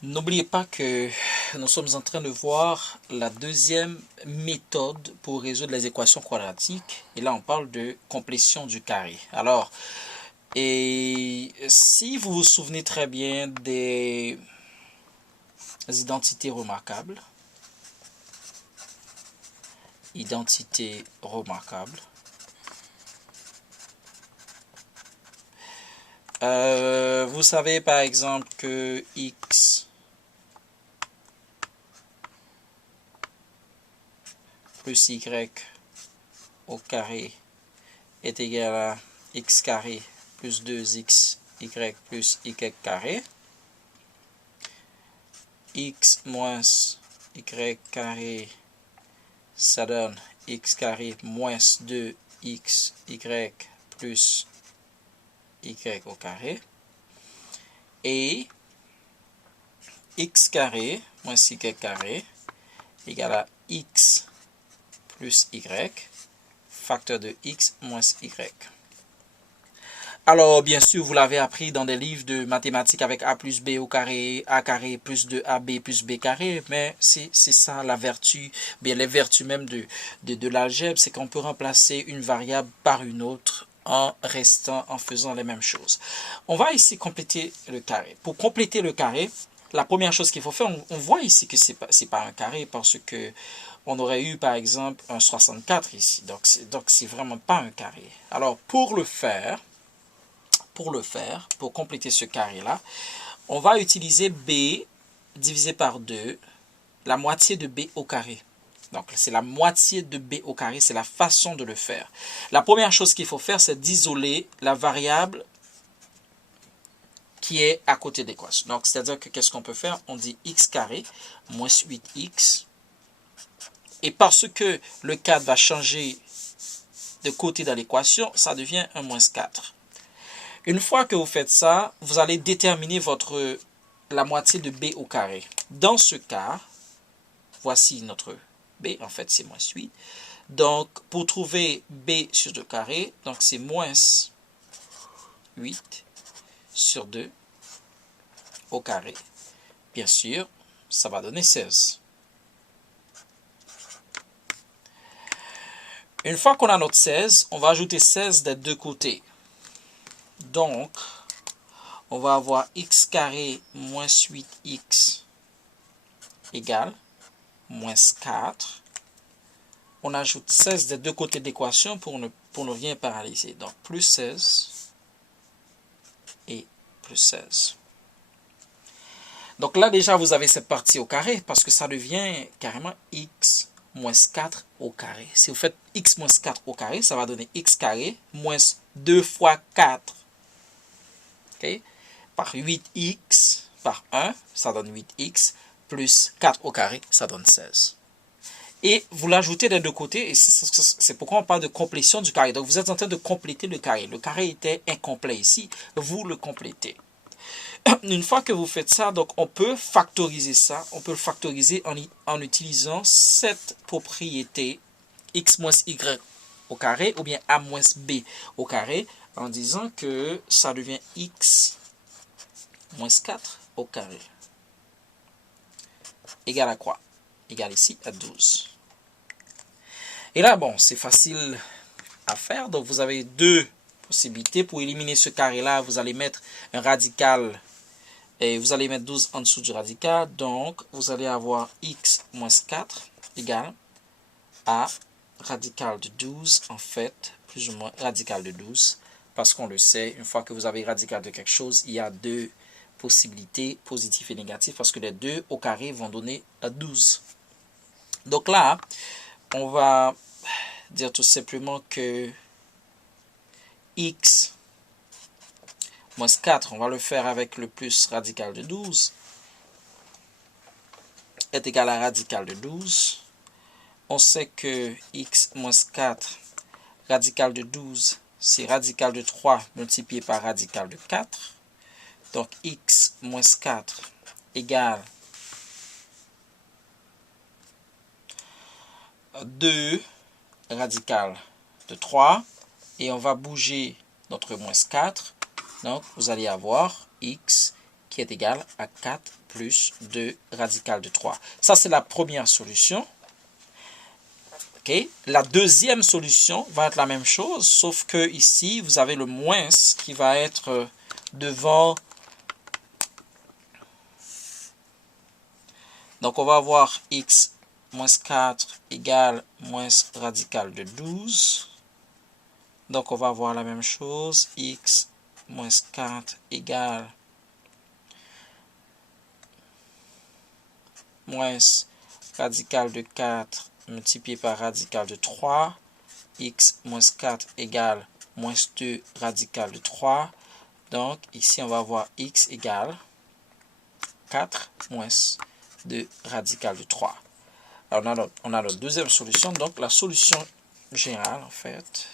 N'oubliez pas que nous sommes en train de voir la deuxième méthode pour résoudre les équations quadratiques. Et là, on parle de complétion du carré. Alors, et si vous vous souvenez très bien des identités remarquables, vous savez par exemple que x plus y au carré est égal à x carré plus 2xy plus y carré. X moins y carré, ça donne x carré moins 2xy plus y au carré. Et x carré moins y carré égale à x plus y, facteur de x moins y. Alors, bien sûr, vous l'avez appris dans des livres de mathématiques avec a plus b au carré, a carré plus 2ab plus b carré, mais c'est ça la vertu, bien les vertus même de l'algèbre, c'est qu'on peut remplacer une variable par une autre en faisant les mêmes choses. On va ici compléter le carré. Pour compléter le carré, la première chose qu'il faut faire, on voit ici que c'est pas un carré parce que on aurait eu par exemple un 64 ici, donc c'est vraiment pas un carré. Alors, pour compléter ce carré-là, on va utiliser b divisé par 2, la moitié de b au carré. Donc, c'est la moitié de b au carré, c'est la façon de le faire. La première chose qu'il faut faire, c'est d'isoler la variable qui est à côté de l'équation. Donc, c'est-à-dire que qu'est-ce qu'on peut faire? On dit x carré moins 8x. Et parce que le 4 va changer de côté dans l'équation, ça devient un moins 4. Une fois que vous faites ça, vous allez déterminer la moitié de b au carré. Dans ce cas, voici notre b, en fait c'est moins 8. Donc, pour trouver b sur 2 carré, donc c'est moins 8 sur 2 au carré. Bien sûr, ça va donner 16. Une fois qu'on a notre 16, on va ajouter 16 des deux côtés. Donc, on va avoir x carré moins 8x égale moins 4. On ajoute 16 des deux côtés de l'équation pour ne rien paralyser. Donc, plus 16 et plus 16. Donc là, déjà, vous avez cette partie au carré parce que ça devient carrément x moins 4 au carré. Si vous faites x moins 4 au carré, ça va donner x carré moins 2 fois 4. Okay? Par 8x par 1, ça donne 8x, plus 4 au carré, ça donne 16. Et vous l'ajoutez des deux côtés, et c'est pourquoi on parle de complétion du carré. Donc vous êtes en train de compléter le carré. Le carré était incomplet ici, vous le complétez. Une fois que vous faites ça, donc on peut factoriser ça. On peut le factoriser en utilisant cette propriété x moins y au carré ou bien a moins b au carré en disant que ça devient x moins 4 au carré égal à quoi? Égal ici à 12. Et là, bon, c'est facile à faire. Donc, vous avez deux possibilités. Pour éliminer ce carré-là, vous allez mettre un radical et vous allez mettre 12 en dessous du radical. Donc, vous allez avoir x moins 4 égale à radical de 12, en fait, plus ou moins radical de 12. Parce qu'on le sait, une fois que vous avez radical de quelque chose, il y a deux possibilités, positif et négatif, parce que les deux au carré vont donner 12. Donc là, on va dire tout simplement que x moins 4, on va le faire avec le plus radical de 12, est égal à radical de 12. On sait que x moins 4, radical de 12, c'est radical de 3 multiplié par radical de 4. Donc, x moins 4 égale 2 radical de 3. Et on va bouger notre moins 4. Donc, vous allez avoir x qui est égal à 4 plus 2 radical de 3. Ça, c'est la première solution. Okay. La deuxième solution va être la même chose, sauf que ici, vous avez le moins qui va être devant. Donc, on va avoir x moins 4 égale moins radical de 12. Donc, on va avoir la même chose. X moins 4 égale moins radical de 4 multiplié par radical de 3. X moins 4 égale moins 2 radical de 3. Donc, ici, on va avoir x égale 4 moins 2 radical de 3. Alors, on a notre deuxième solution. Donc, la solution générale, en fait,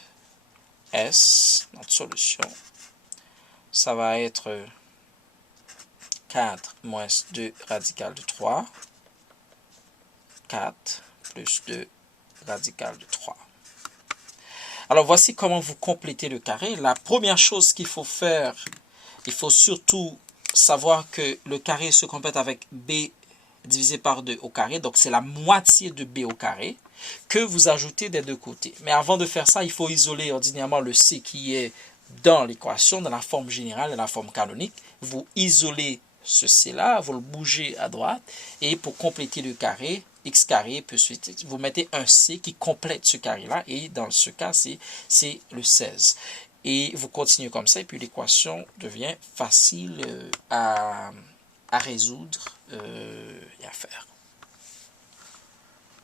S, notre solution, ça va être 4 moins 2 radical de 3. 4 plus 2 radical de 3. Alors, voici comment vous complétez le carré. La première chose qu'il faut faire, il faut surtout savoir que le carré se complète avec b divisé par 2 au carré. Donc, c'est la moitié de b au carré que vous ajoutez des deux côtés. Mais avant de faire ça, il faut isoler ordinairement le c qui est dans l'équation, dans la forme générale, dans la forme canonique. Vous isolez ce c-là, vous le bougez à droite. Et pour compléter le carré, x carré, puis ensuite, vous mettez un c qui complète ce carré-là. Et dans ce cas, c'est le 16. Et vous continuez comme ça, et puis l'équation devient facile à résoudre et à faire.